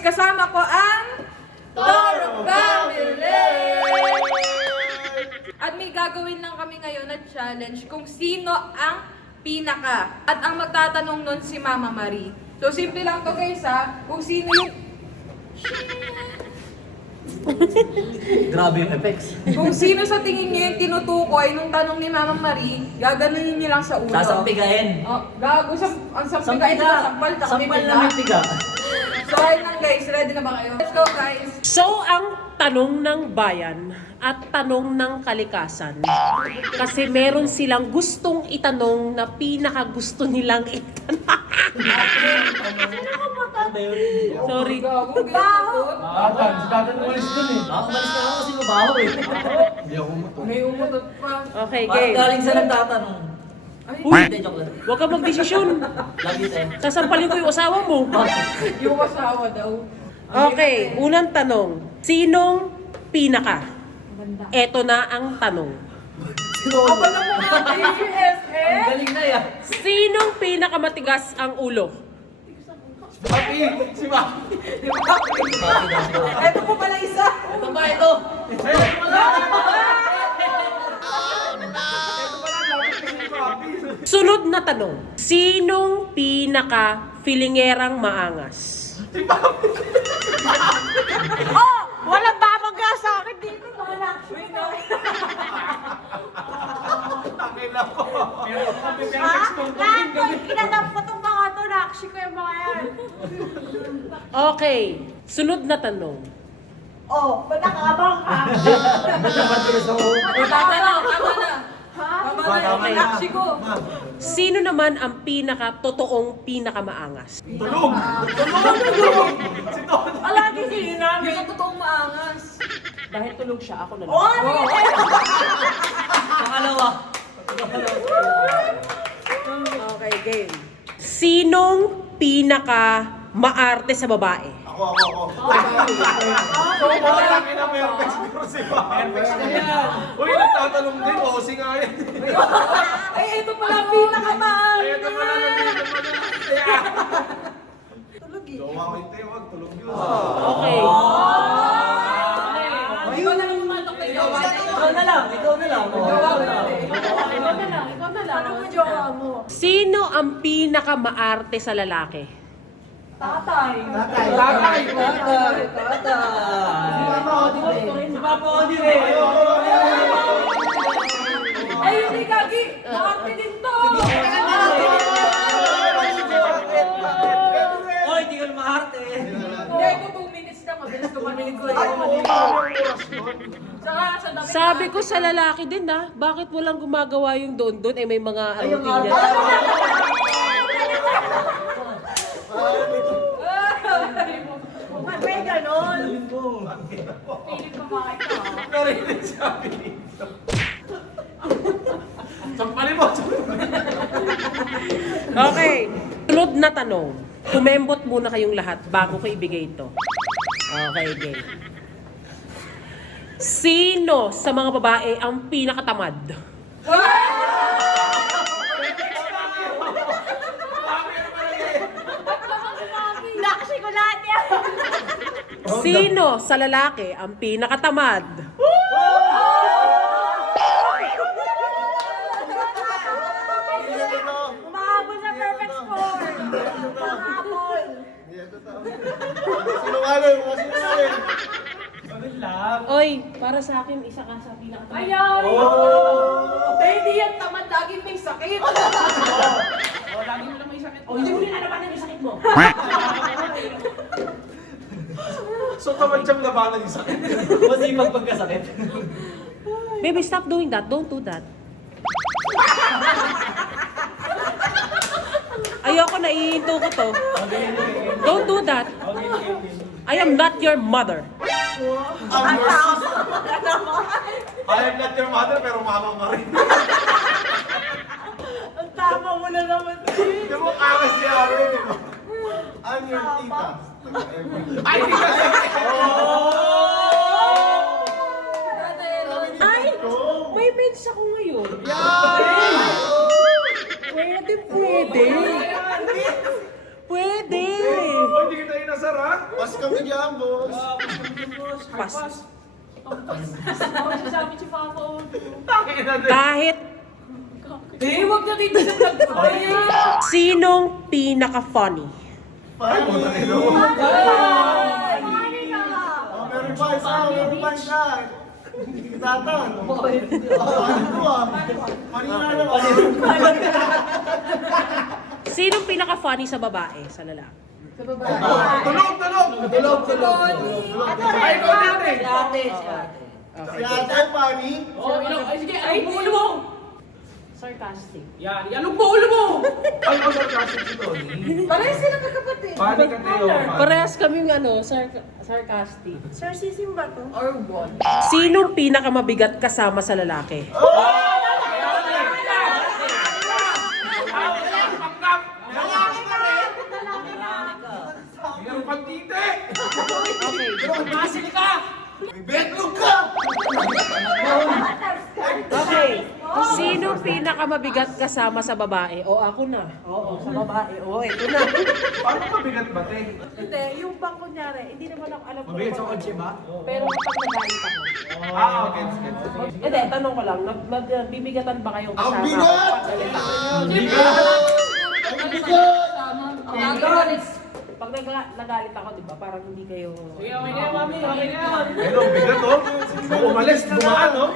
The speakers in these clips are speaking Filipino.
kasama ko ang Toro Family! At may gagawin lang kami ngayon na challenge kung sino ang pinaka. At ang magtatanong nun si Mama Marie. So simple lang to guys ha, kung sino yung... Grabe yung effects. Kung sino sa tingin niyo yung tinutukoy nung tanong ni Mama Marie, gaganunin niyo lang sa ulo. Sasampigain. Oh, gago, ang sampigain ko, sampal, tsaka may Sampal piga. na may piga. So ayun lang guys, ready na ba kayo? Let's go guys! So, ang tanong ng bayan at tanong ng kalikasan, kasi meron silang gustong itanong na pinakagusto nilang itanong. Sorry. Gago, ginagawa. Si Tatan umalis dun eh. Umalis na ako kasi mabaho eh. Hindi ako umutot. May umutot pa. Okay, Parang game. galing sa nagtatanong. Ay, Hindi, joke lang. Huwag ka magdesisyon. Lagi tayo. Sasampalin ko yung asawa mo. yung asawa daw. Okay, unang tanong. Sinong pinaka? Eto na ang tanong. Ako na mo nga Ang galing na yan. Sinong pinakamatigas ang ulo? Papi! Si Papi! Ito po pala isa. Ito ba ito? Sunod na tanong. Sinong pinaka filingerang maangas? Walang babangga sa akin dito. Wala. Takila ko. Ha? Lahat ko, kinadap ko itong mga to. Nakshi ko yung mga yan. Okay, sunod na tanong. Oh, ba't nakabang ka? Tama na, tama na. Ha? Tama na, Tama yung na. aksi ko. Sino naman ang pinaka-totoong pinaka-maangas? Tulog! Si Toto! Alagi sila. Yung ang totoong maangas. Dahil tulog siya, ako na lang. Oh, ano yun? Pangalawa. Okay, game. Sinong pinaka-maarte sa babae? Ako. Malaki na perfect siguro si Papi. Uy, nagtatanong din. Osi nga yan. Ay, ito pala ang pinakamaangas. Ayun na pala nandito pa na. Gawa ko yung tewag. Tulog yun. Okay. Ikaw na lang umatok kay Gawa. Ikaw na lang. Ikaw na lang. Ano mo jowa mo? Sino ang pinaka-maarte sa lalaki? Tatay. Tatay. Si Papa Odin eh. Ay, hindi Gagi. Maarte din to. Oy, di ka maarte. Hindi, ito 2 minutes na. Mabilis ko manilig ko. Saka sa dami. Sabi ko sa lalaki din bakit walang gumagawa yung doon? May mga ano din yan. May ganon. Narinig sabi dito. Sampalin mo. Okay. Sunod na tanong. Kumembot muna kayong lahat bago ko ibigay ito. Okay, game. Sino sa mga babae ang pinakatamad? Nakshi ko lahat yan. Sino sa lalaki ang pinakatamad? Umahabol sa perfect score. Umahabol. Sinungaling. Sinungaling. Oy, para sa akin, isa ka sa pinakatamad. Ayaw. Hindi yan tamad. Laging may sakit. Lagi mo lang may sakit. Oh, hindi mo nilalabanan yung sakit mo. So, tamad siyang labanan yung sakit. Masipag pagkasakit. Baby, stop doing that. Don't do that. Ayoko, naihinto ko to. Don't do that. I am not your mother. I am not your mother, pero mama mo rin. Ang tama mo na naman. Di mo angas niya ako rin, di ba? I'm your tita. Ay, hindi ka Ay! May mens ako ngayon. Pwede, pwede. Pwede. Oh, hindi kita inasar, ha? Mas kami dyan, boss. Pas. Sabi si Papa Odo. Kahit Huwag na dito sa vlog ko. sinong pinaka-funny? Funny. Funny ka nga. Oh, meron pa isa, meron pa isa. Tatan. Ano to ah? Funny na naman. Sinong pinaka-funny sa babae, sa lalaki? Tulog. Ano rin? Si ate, funny. Sige, ay, ulo mo! Sarcastic. Yan, yan, mo ulo mo! Parang sila magkapatid. Panik ka tayo. Parehas kaming sarcastic. Sir, sisim ba to? Or one. Sinong pinakamabigat kasama sa lalaki? Lalaki ka rin. Lalaki ka. Meron pang tite! Okay. Masil ka! May betlog ka! Okay. Sino pinakamabigat kasama sa babae? O ako na. Oo, sa babae. O, ito na. Paano mabigat ba, te? Hindi, yung bang kunyari, hindi naman ako alam Mabigat sa kotse ba? Pero kapag nagalit ako. Gets. Hindi, tanong ko lang. Nagbibigatan ba kayong Ang kasama? bigat! Pag galit ako? Ang bigat! Pag nagalit ako, di ba? Parang hindi kayo... Okay na yan, mami. Okay na yan. Pero, bigat, oh. Kung umalis, bumaan, oh.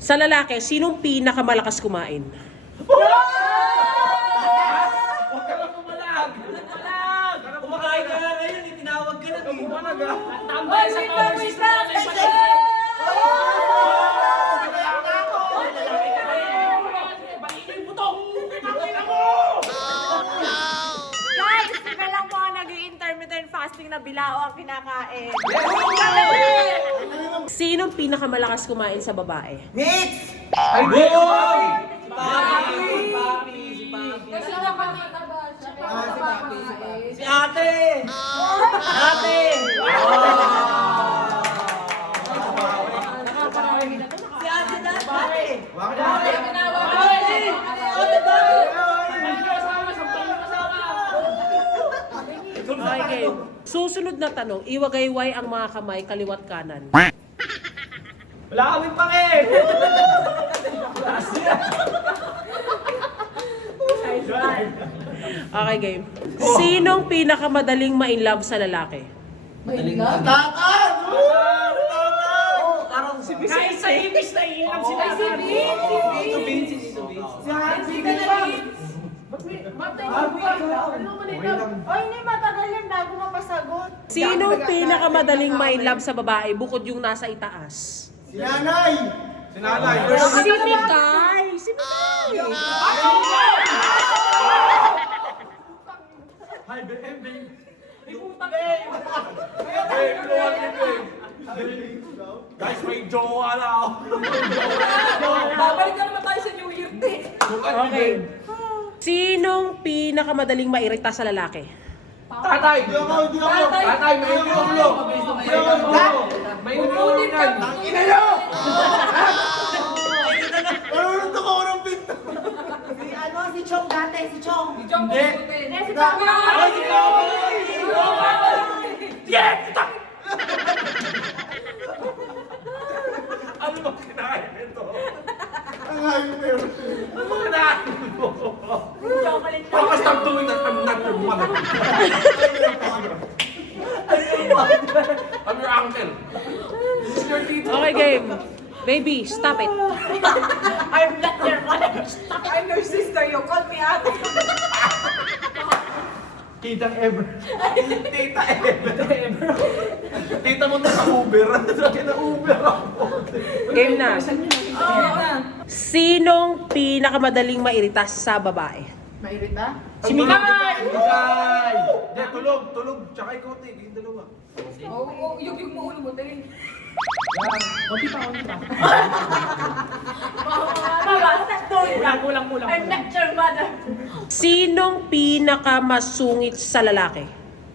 Sa lalaki, sinong pinakamalakas kumain? Huwag ka lang pumalag. Kumakain ka nga ngayon, tinawag ka na. Pumalag, ah. Tambay sa power system. Guys, ka lang mga nag-intermittent fasting na bilao ang kinakain. Sinong pinakamalakas kumain sa babae? Ay, di! Kasi nakakita ba siya? Si ate! Ate! Si Ate dati. Okay, game. Susunod na tanong, iwagayway ang mga kamay kaliwat kanan. Wala kaming pake! Okay, game. Sinong pinakamadaling ma-inlove sa lalaki? Tatan! Kahit sa ibis na ilam sila. Oy, hindi matagal yan bago mapasagot. Sinong pinakamadaling ma-inlove sa babae bukod yung nasa itaas? Si nanay! Sinalay. Si Mikay! Si Mikay! Hi, babe. Guys, may jowa na ako. Babalik ka naman tayo sa New Year, te. Okay. Sinong pinakamadaling mairita sa lalaki? Tatay! Hindi ako. Tatay, may ulo. May ulo yan. Ang ina nyo! Marunong ako ng pinto. Si Chong dati, si Chong. Si John Hindi. Putin. Hindi, si Papa. Ay, si Papa! Yeah! Ano ba kinain ito? Ang hayop meron. Ano ba kinain mo? Chocolate na. Pagkas ng tuwing at natin mo. I'm your uncle. This is your tito. Okay, game. Baby, stop it. I'm not your mother. I'm your sister, you call me ate. Titang ever. Tita ever. Tita mo na sa Uber. Sabi na Uber ako. Game na. Sinong pinakamadaling mairita sa babae? Mairita? Si Mikay! Mikay! Hindi, tulog. Tsaka ikaw, Tig. Yung dalawa. Oo, yung mo ulo mo, te. Kulang. I'm not your mother. Sinong pinakamasungit sa lalaki?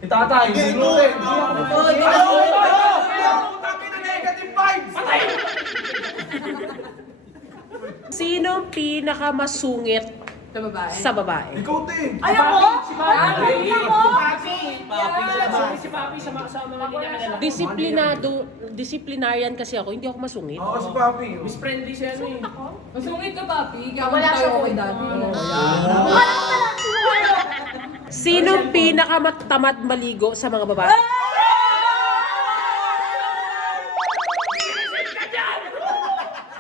Si Tatay. Hindi, Ito. ito. Taki na negative vibes! Sinong pinakamasungit Sa babae. sa babae? Ikaw, te. Ay, ako? Si Papi. Ako? Si Papi sa mga linya na lalaki. Disciplinarian kasi ako, hindi ako masungit. Oo, si Papi. Miss friendly siya ano eh. Masungit ka, papi. Kaya Wala siya tayo po. kay dati. Sinong pinakatamad maligo sa mga babae?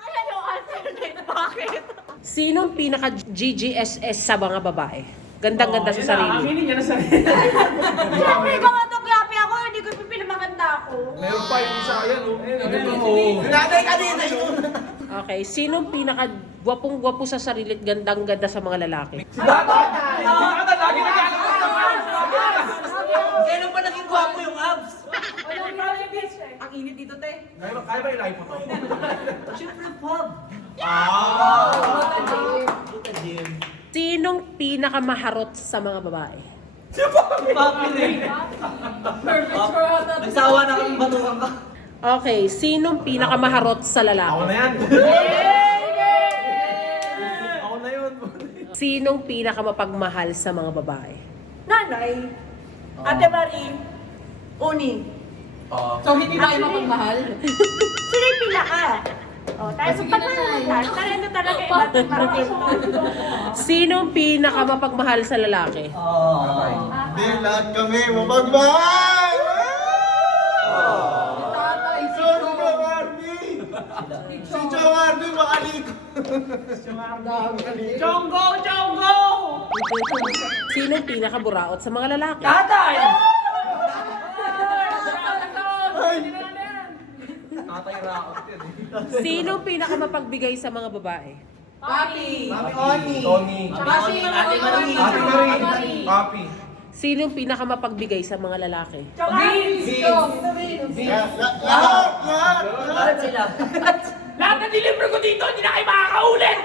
Ayan yung alternate. Bakit? Sinong pinaka GGSS sa mga babae? Gandang-ganda sa sarili. Aminin niya na sarili. Siyempre, ikaw ang tuglapi ako. Hindi ko pipili maganda ako. Meron pa yung isa, ayan, oh. Nanay kanina yun. Okay, sinong pinaka gwapong-gwapo sa sarili at gandang-ganda sa mga lalaki? Si Data! Si Data, lagi nagkakaroon ng abs. Kailan pa naging gwapo yung abs? Ang init dito, te. Kaya ba ilay po to? Siyempre, pub. Puta, Jim. Sinong pinakamaharot sa mga babae? Papi rin. Perfect for ata. Nagsawa na kang batukan ka. Okay, sinong pinakamaharot sa Ako lalaki? na yan. Ako na yun. Sinong pinakamapagmahal sa mga babae? Nanay. Ate Marie. Uni. So, hindi tayo mapagmahal? Sino yung pinaka? O, tayo sa pagmamahan. Talento talaga iba't ibang Sinong pinakamapagmahal sa lalaki? Hindi, lahat kami mapagmahal! Tatay, Si Chong Army! Si Chong Army makaliko! Chonggo! Chonggo! Sinong pinakaburaot sa mga lalaki? Tatay! Tatay raot yun eh. Sinong pinakamapagbigay sa mga babae? Papi. Mami Oni! Tony. Papi. Ate Marie! Ate Marie. Papi. Sinong pinakamapagbigay sa mga lalaki? Lahat sila! Lahat na deliver ko dito, hindi na kayo makakaulit!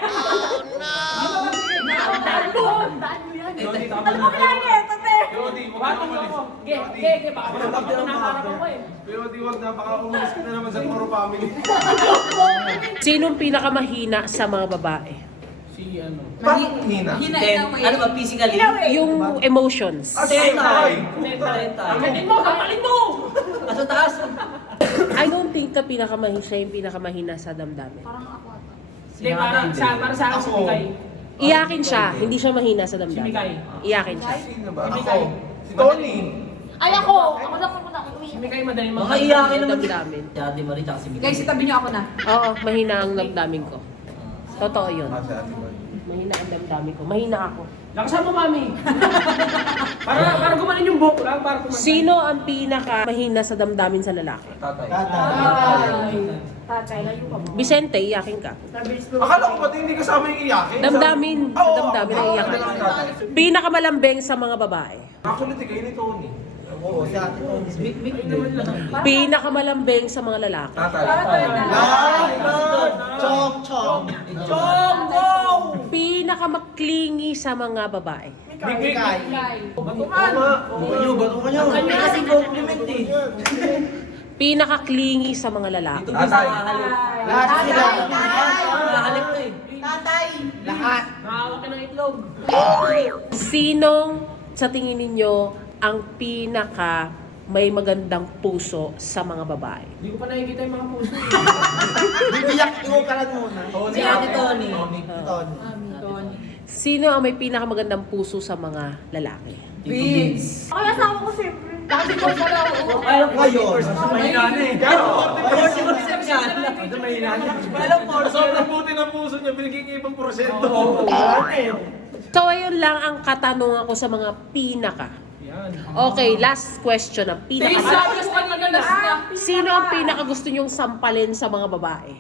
Tony, tama Alam mo na. kailangan ito, te. Yodi, huwag Bato na mo umalis. ako. Ge, baka nakaharap ako eh. Yodi, huwag na. Baka umalis ka na naman sa Toro family. Sinong pinakamahina sa mga babae? Si ano? Hina. Hina may... Ano ba, physically? Yung emotions. Ay! Kapatid mo, kapalin mo! Asa taas? I don't think na siya yung pinakamahina sa damdamin. Hindi, para sa akin si Ako. Mikay. Iyakin siya, hindi siya mahina sa damdamin. Si Mikay. Iyakin siya. Sino ba? Ako. Si Tony. Ay, ako. Ako na ako na. Si Mikay madaling Mga mga... iyakin naman. Damdamin. Si Ate Marie tsaka si Miguel. Guys, itabi niyo ako na. Oo, mahina ang damdamin ko. Totoo yun. Si Ate Marie. Mahina ang damdamin ko. Mahina ako. Lakasan mo, mami! para gumanin yung buhok lang, para kumanta. Sino ang pinaka mahina sa damdamin sa lalaki? Tatay. Tatay, layo ka mo. Vicente, iyakin ka. Akala ko ba't hindi kasama yung iyakin? Damdamin. Sa Oo, damdamin oo, ang iyakin. oo, tatay. Pinakamalambing sa mga babae. Actually, tigay ni Tony. Oo, si Ate Tony. Big naman lang. Pinakamalambing sa mga lalaki. Tatay. Lahat! Chong Chong! Pinakamaklingi sa mga babae. Big. Batukan! Bato ka nyo! Kanya kasing compliment eh. Pinakaklingi sa mga lalaki. Dito bisa kakalik. Lahat sila! Kakalik to eh. Lahat! Nakakawak ka ng itlog. Sinong sa tingin ninyo ang pinaka may magandang puso sa mga babae? Hindi ko pa nakikita yung mga puso eh. Bibiyak ka lang muna. Si Ate Tony. Tony. Sino ang may pinakamagandang puso sa mga lalaki? Vince. Ay, asawa ko siyempre. Kasi ko pala ako. Ngayon! Mahina na eh. Walang force. Sobrang buti ng puso niya, binigay ibang porsyento. So ayun lang ang katanungan ko sa mga pinaka. Yan. Okay, last question na Vince, pinaka. sabi ko kanina na. Sino ang pinaka gusto nyong sampalin sa mga babae?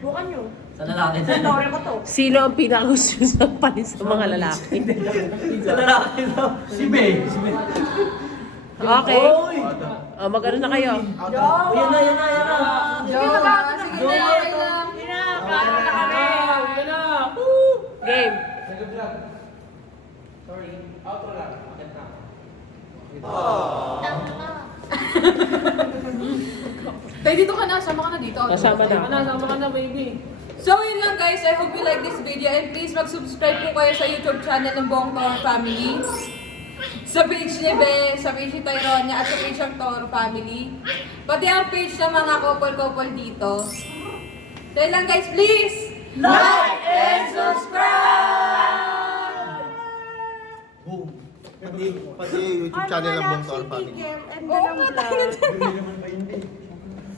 Bukan nyo. Sa lalaki. Sa story ko to. Sino ang pinaka gusto nyong sampalin sa mga lalaki? Sa lalaki daw. Si Bay. Okay. Mag-ano na kayo? Yan na. Sige na. Okay lang. Kinakano na kami. Uwi na! Game. Tayo dito ka na. Sama ka na dito. Kasama na. Sama ka na, baby. So, yun lang lang guys, I hope you like this video and please mag-subscribe po kayo sa YouTube channel ng Buong Toro Family. Sa page ni Be, sa page ni Tyronia at sa page ng Toro Family. Pati ang page ng mga couple-couple dito. Dahil lang guys, please! Like and subscribe! Boom. Pati YouTube channel ng Buong Toro Family. And then ang vlog.